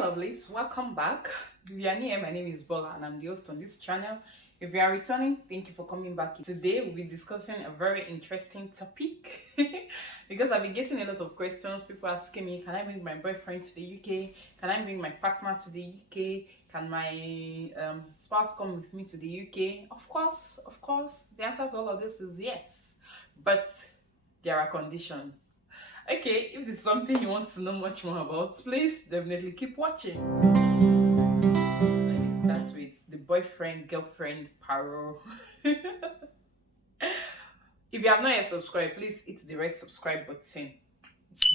Lovelies, welcome back. If you are new here, my name is Bola and I'm the host on this channel. If you are returning, thank you for coming back. Today we'll be discussing a very interesting topic because I've been getting a lot of questions. People asking me, can I bring my boyfriend to the UK? Can I bring my partner to the UK? Can my spouse come with me to the UK? Of course. The answer to all of this is yes, but there are conditions. Okay, if this is something you want to know much more about, please definitely keep watching. Let me start with the boyfriend, girlfriend, paro. If you have not yet subscribed, please hit the red subscribe button.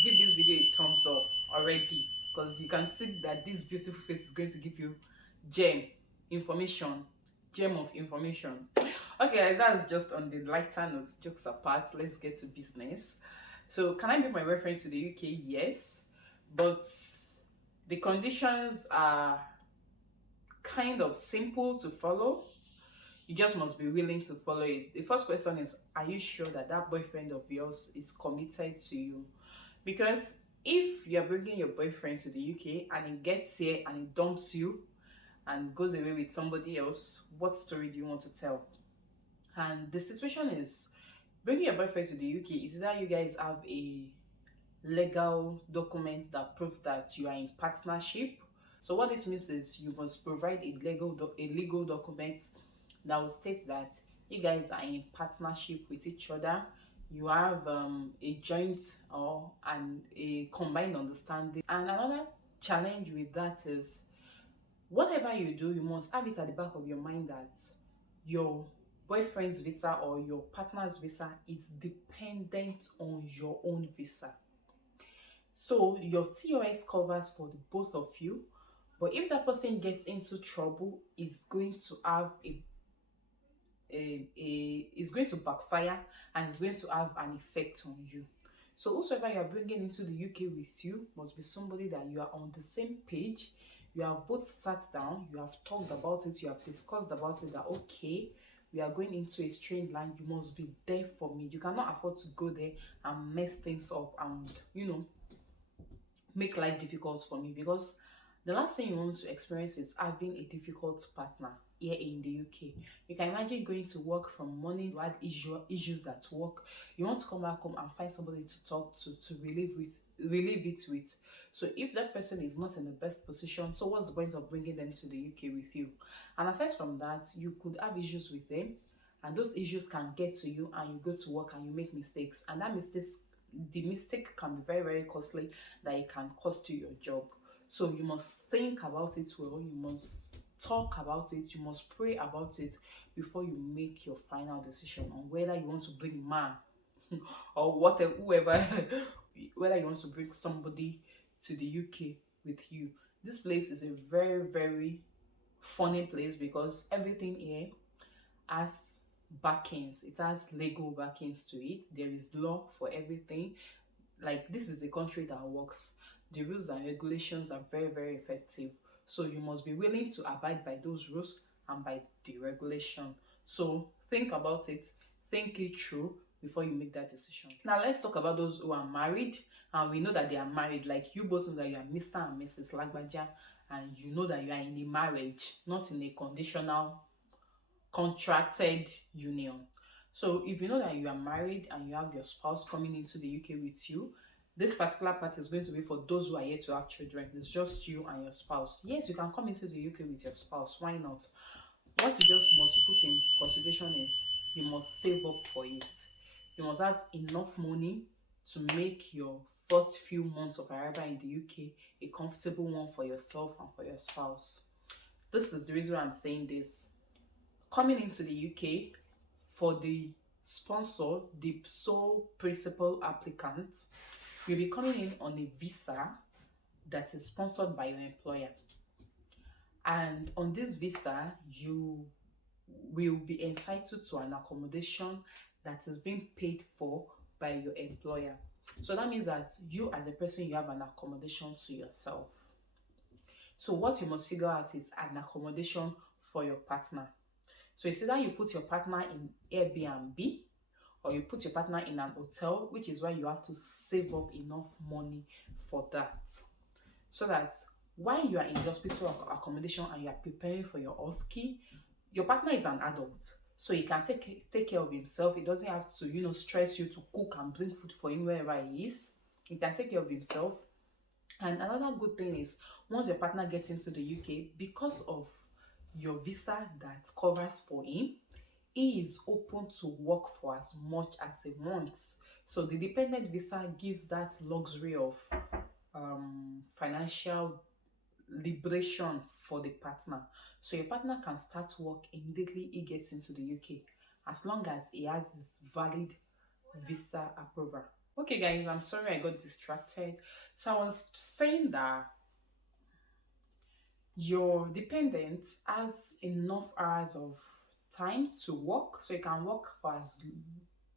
Give this video a thumbs up already, because you can see that this beautiful face is going to give you gem of information. Okay, that's just on the lighter notes. Jokes apart, let's get to business. So, can I bring my boyfriend to the UK? Yes, but the conditions are kind of simple to follow. You just must be willing to follow it. The first question is, are you sure that that boyfriend of yours is committed to you? Because if you're bringing your boyfriend to the UK and he gets here and he dumps you and goes away with somebody else, what story do you want to tell? And the situation is, bringing your boyfriend to the UK is that you guys have a legal document that proves that you are in partnership. So what this means is you must provide a legal document that will state that you guys are in partnership with each other. You have a joint or a combined understanding. And another challenge with that is, whatever you do, you must have it at the back of your mind that your boyfriend's visa or your partner's visa is dependent on your own visa. So your COS covers for the both of you, but if that person gets into trouble, it's going to have it's going to backfire and it's going to have an effect on you. So whosoever you are bringing into the UK with you must be somebody that you are on the same page. You have both sat down, you have talked about it, you have discussed about it, that okay, we are going into a strange land, you must be there for me. You cannot afford to go there and mess things up and, make life difficult for me, because the last thing you want to experience is having a difficult partner here in the UK. You can imagine going to work from morning, you had issues at work, you want to come back home and find somebody to talk to relieve it with. So if that person is not in the best position, so what's the point of bringing them to the UK with you? And aside from that, you could have issues with them, and those issues can get to you, and you go to work and you make mistakes, and the mistake can be very, very costly, that it can cost you your job. So you must think about it well, you must talk about it, you must pray about it before you make your final decision on whether you want to bring man or whoever, whether you want to bring somebody to the UK with you. This place is a very, very funny place because everything here has backings. It has legal backings to it. There is law for everything. Like, this is a country that works. The rules and regulations are very, very effective. So you must be willing to abide by those rules and by the regulation. So think about it, think it through before you make that decision. Now let's talk about those who are married, and we know that they are married. Like, you both know that you are Mr. and Mrs. Lagbaja, and you know that you are in a marriage, not in a conditional contracted union. So if you know that you are married and you have your spouse coming into the UK with you, this particular part is going to be for those who are yet to have children. It's just you and your spouse. Yes, you can come into the UK with your spouse. Why not? What you just must put in consideration is you must save up for it. You must have enough money to make your first few months of arrival in the UK a comfortable one for yourself and for your spouse. This is the reason why I'm saying this. Coming into the UK, for the sponsor, the sole principal applicant, you'll be coming in on a visa that is sponsored by your employer. And on this visa, you will be entitled to an accommodation that is being paid for by your employer. So that means that you as a person, you have an accommodation to yourself. So what you must figure out is an accommodation for your partner. So it's either you put your partner in Airbnb or you put your partner in an hotel, which is why you have to save up enough money for that. So that While you are in the hospital accommodation and you are preparing for your OSCE, your partner is an adult. So he can take care of himself. He doesn't have to, stress you to cook and bring food for him wherever he is. He can take care of himself. And another good thing is once your partner gets into the UK, because of your visa that covers for him, he is open to work for as much as he wants. So the dependent visa gives that luxury of financial liberation for the partner. So your partner can start work immediately he gets into the UK as long as he has his valid visa approval. Okay, guys, I'm sorry I got distracted. So I was saying that your dependent has enough hours of time to work, so you can work for as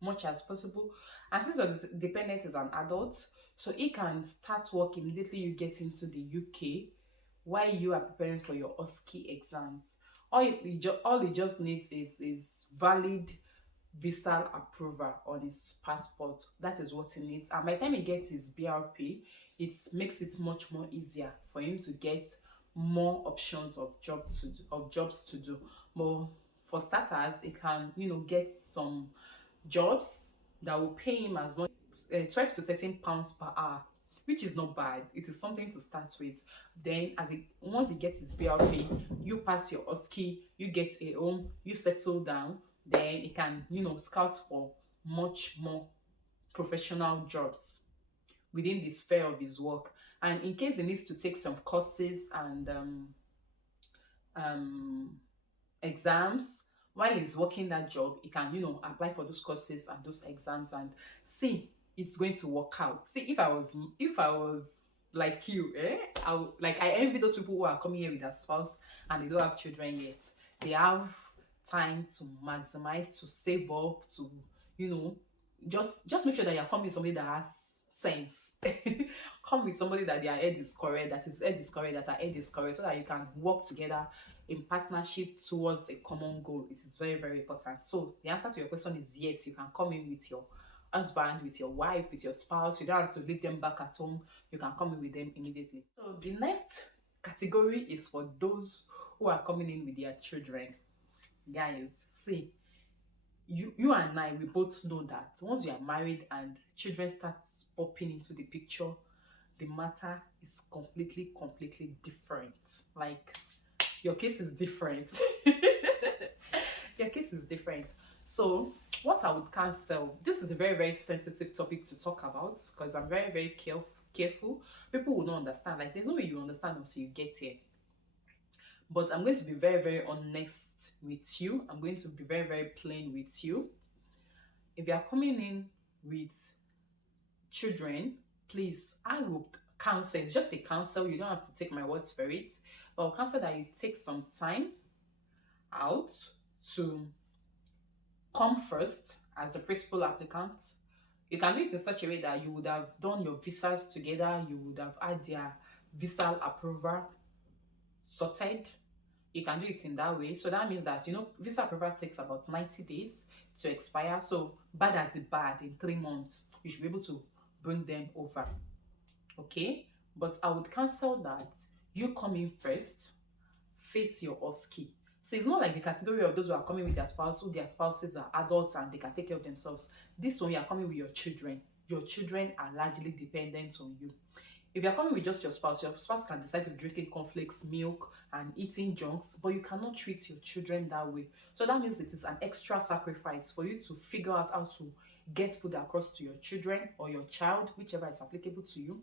much as possible. And since your dependent is an adult, so he can start work immediately you get into the UK while you are preparing for your OSCE exams. All he just needs is valid visa approval on his passport. That is what he needs. And by the time he gets his BRP, it makes it much more easier for him to get more options of jobs to do. But for starters, he can, get some jobs that will pay him as much 12 to 13 pounds per hour, which is not bad. It is something to start with. Then once he gets his BRP, you pass your OSCE, you get a home, you settle down, then he can, scout for much more professional jobs within the sphere of his work. And in case he needs to take some courses and um exams while he's working that job, he can, apply for those courses and those exams and see it's going to work out. See, if I was like you, I envy those people who are coming here with their spouse and they don't have children yet. They have time to maximize, to save up, to, you know just make sure that you're coming with somebody that has sense. Come with somebody that their head is correct, that his head is correct, that her head is correct, so that you can work together in partnership towards a common goal. It is very, very important. So the answer to your question is yes, you can come in with your husband, with your wife, with your spouse. You don't have to leave them back at home. You can come in with them immediately. So the next category is for those who are coming in with their children. Guys, see, you and I, we both know that once you are married and children start popping into the picture, the matter is completely different. Like, your case is different. Your case is different. So what I would cancel, this is a very, very sensitive topic to talk about because I'm very, very careful. People will not understand. Like, there's no way you understand until you get here. But I'm going to be very, very honest with you. I'm going to be very, very plain with you. If you are coming in with children, please, I will counsel. It's just a counsel. You don't have to take my words for it. But I'll counsel that you take some time out to come first as the principal applicant. You can do it in such a way that you would have done your visas together. You would have had their visa approval sorted. You can do it in that way. So that means that, visa approval takes about 90 days to expire. So bad as it bad, in 3 months, you should be able to bring them over. Okay? But I would cancel that you come in first, face your OSCE. So it's not like the category of those who are coming with their spouse, who their spouses are adults and they can take care of themselves. This one, you are coming with your children. Your children are largely dependent on you. If you're coming with just your spouse can decide to be drinking cornflakes, milk, and eating junks, but you cannot treat your children that way. So that means it is an extra sacrifice for you to figure out how to get food across to your children or your child, whichever is applicable to you.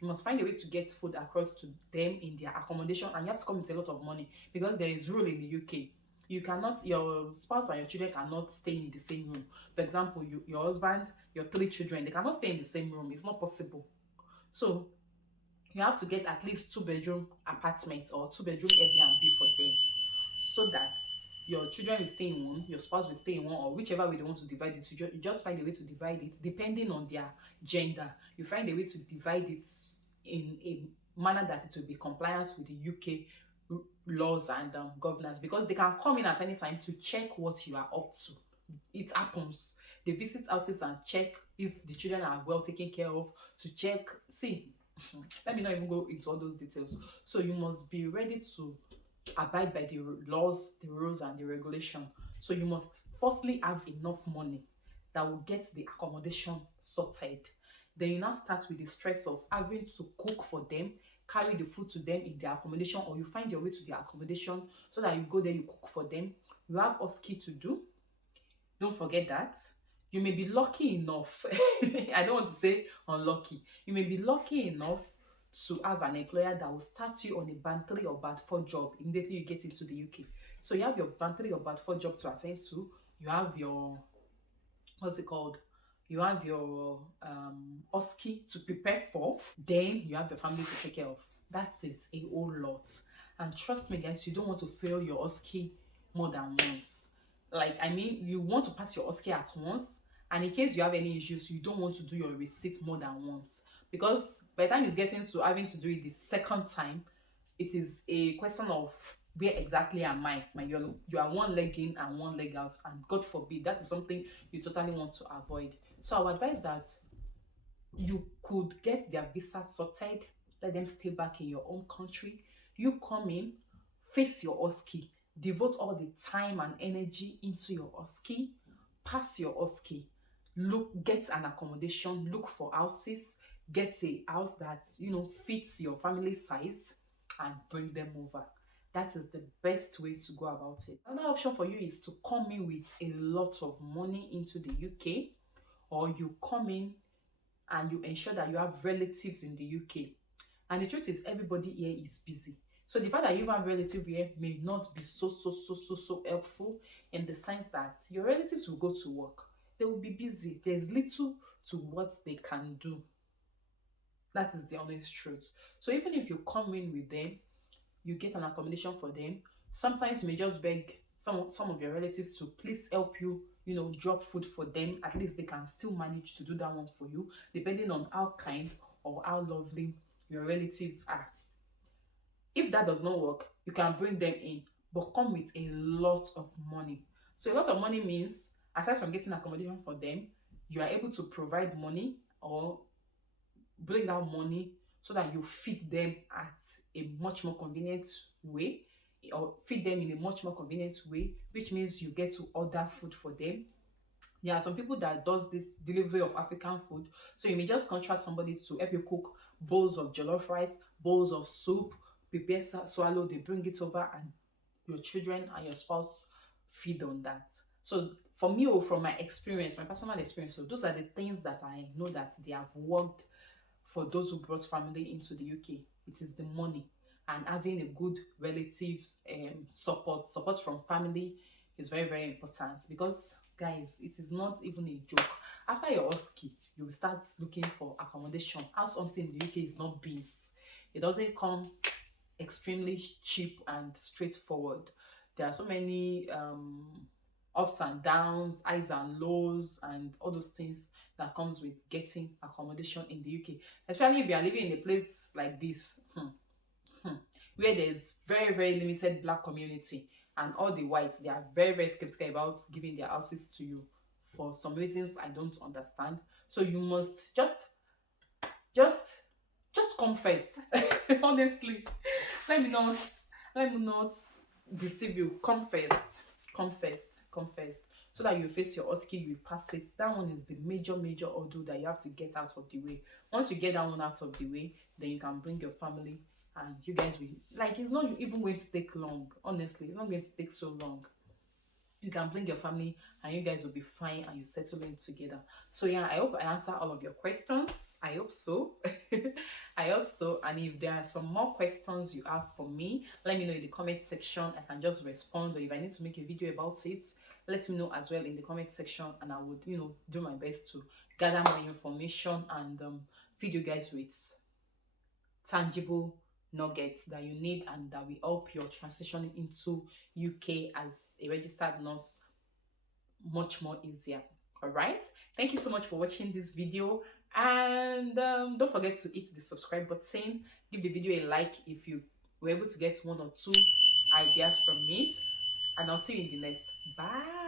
You must find a way to get food across to them in their accommodation, and you have to come with a lot of money because there is rule in the UK. Your spouse and your children cannot stay in the same room. For example, your husband, your 3 children, they cannot stay in the same room. It's not possible. So you have to get at least 2-bedroom apartments or 2-bedroom Airbnb for them, so that your children will stay in one, your spouse will stay in one, or whichever way they want to divide it. You just find a way to divide it depending on their gender. You find a way to divide it in a manner that it will be compliant with the UK laws and governance, because they can come in at any time to check what you are up to. It happens. They visit houses and check if the children are well taken care of, to check. See, Let me not even go into all those details. So you must be ready to abide by the laws, the rules, and the regulation. So you must firstly have enough money that will get the accommodation sorted. Then you now start with the stress of having to cook for them, carry the food to them in their accommodation, or you find your way to their accommodation so that you go there, you cook for them. You have OSCE to do. Don't forget that. You may be lucky enough, I don't want to say unlucky, you may be lucky enough to have an employer that will start you on a band 3 or band 4 job immediately you get into the UK. So you have your band 3 or band 4 job to attend to, you have your, what's it called? You have your OSCE to prepare for, then you have your family to take care of. That is a whole lot. And trust me, guys, you don't want to fail your OSCE more than once. Like, I mean, you want to pass your OSCE at once, and in case you have any issues, you don't want to do your receipt more than once. Because by the time it's getting to having to do it the second time, it is a question of where exactly am I? You are one leg in and one leg out, and God forbid, that is something you totally want to avoid. So I would advise that you could get their visa sorted, let them stay back in your own country. You come in, face your OSCE, devote all the time and energy into your OSCE, pass your OSCE, get an accommodation, look for houses, get a house that fits your family size, and bring them over. That is the best way to go about it. Another option for you is to come in with a lot of money into the UK, or you come in and you ensure that you have relatives in the UK. And the truth is, everybody here is busy. So the fact that you have relatives here may not be so helpful, in the sense that your relatives will go to work. They will be busy. There's little to what they can do. That is the honest truth. So even if you come in with them, you get an accommodation for them. Sometimes you may just beg some of your relatives to please help you, drop food for them. At least they can still manage to do that one for you, depending on how kind or how lovely your relatives are. If that does not work, you can bring them in, but come with a lot of money. So a lot of money means, aside from getting accommodation for them, you are able to provide money or bring out money so that you feed them at a much more convenient way, or feed them in a much more convenient way, which means you get to order food for them. There are some people that does this delivery of African food, so you may just contract somebody to help you cook bowls of jollof rice, bowls of soup, prepare swallow, they bring it over, and your children and your spouse feed on that. So for me, or from my experience, my personal experience, so those are the things that I know that they have worked for those who brought family into the UK. It is the money, and having a good relatives support from family is very important, because guys, it is not even a joke. After your OSCE, you will start looking for accommodation. House hunting in the UK is not beans. It doesn't come extremely cheap and straightforward. There are so many ups and downs, highs and lows, and all those things that comes with getting accommodation in the UK, especially if you are living in a place like this, where there's very limited black community, and all the whites, they are very skeptical about giving their houses to you for some reasons I don't understand. So you must just come first. Honestly, let me not deceive you. Come first, so that you face your OSCE, you pass it. That one is the major hurdle that you have to get out of the way. Once you get that one out of the way, then you can bring your family, and you guys will, like, it's not even going to take long. Honestly, it's not going to take so long. You can bring your family, and you guys will be fine, and you settle in together. So yeah, I hope I answer all of your questions. I hope so. I hope so. And if there are some more questions you have for me, let me know in the comment section. I can just respond, or if I need to make a video about it, let me know as well in the comment section, and I would do my best to gather more information and feed you guys with tangible nuggets that you need, and that will help your transition into UK as a registered nurse much more easier. All right, thank you so much for watching this video, and don't forget to hit the subscribe button. Give the video a like if you were able to get one or two ideas from it, and I'll see you in the next. Bye.